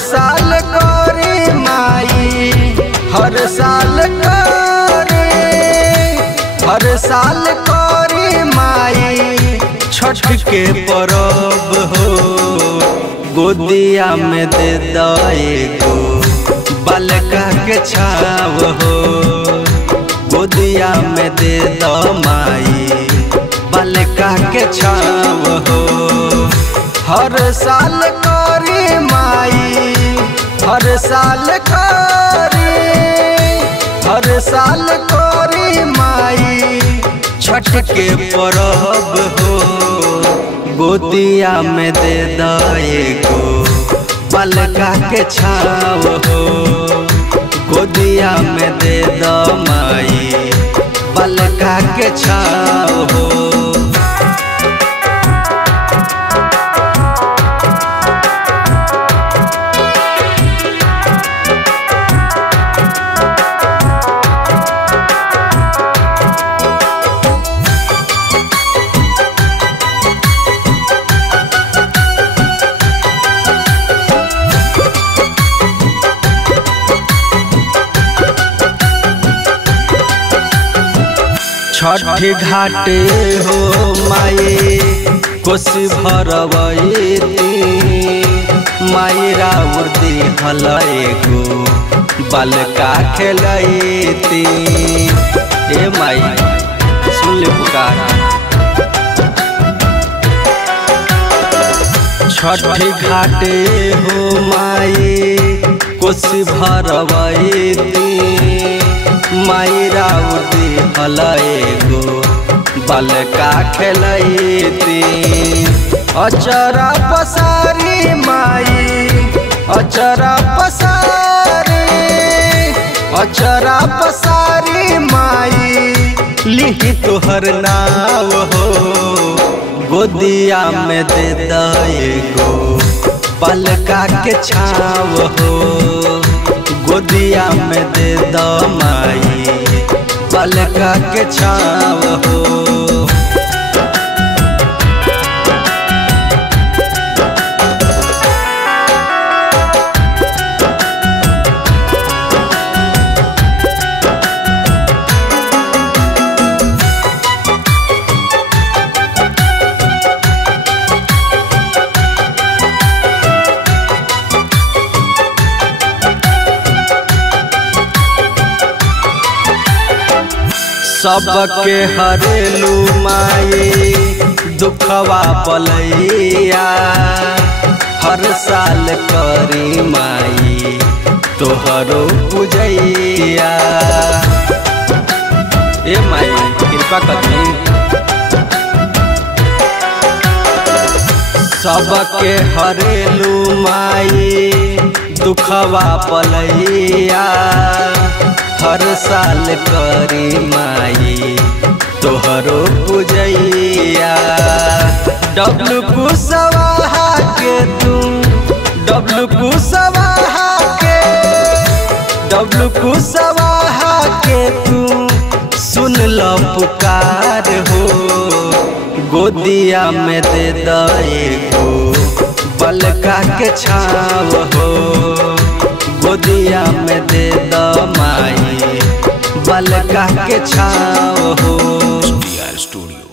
साल करी माई, हर साल करी, हर साल करी माई छठ के परब हो। गोदिया में दे दो बालका के छाव हो, गोदिया में दे दो माई बालका के छाव हो। हर साल करी माई, हर साल करी, हर साल करी माई छठ के परब हो। गोदिया में दे दो बालका के छाव हो, गोदिया में दे दो माई बालका के छाव हो। छठ घाटे हो माई कोसी भरवैती, माई राउर दिहल एगो बालका खेलैती। ए माई सुन ले पुकार, छठ घाटे हो माई कोसी भरवैती, माई राउर दिहल एगो बालका खेलैती। अचरा पसारी माई, अचरा पसारी, अचरा पसारी माई लिही तोहर नाव हो। गोदिया में दे दो बालका के छाव हो, गोदिया में दे दो माई बालका के छाव हो। सबके हरेलू माई दुखवा पलैया, हर साल करी माई तोहरो पूजैया। ए माई कृपा करी, सबके हरेलू माई दुखवा पलैया, हर साल करी माई तोहरो पूजैया। डब्लू कुशवाहा के तुम, डब्लू कुशवाहा के, डब्लू कुशवाहा के तुम सुन लो पुकार हो। गोदिया में दे दो बालका के छाव हो, गोदिया में दे दो माई बालका के छाव हो। स्टूडियो।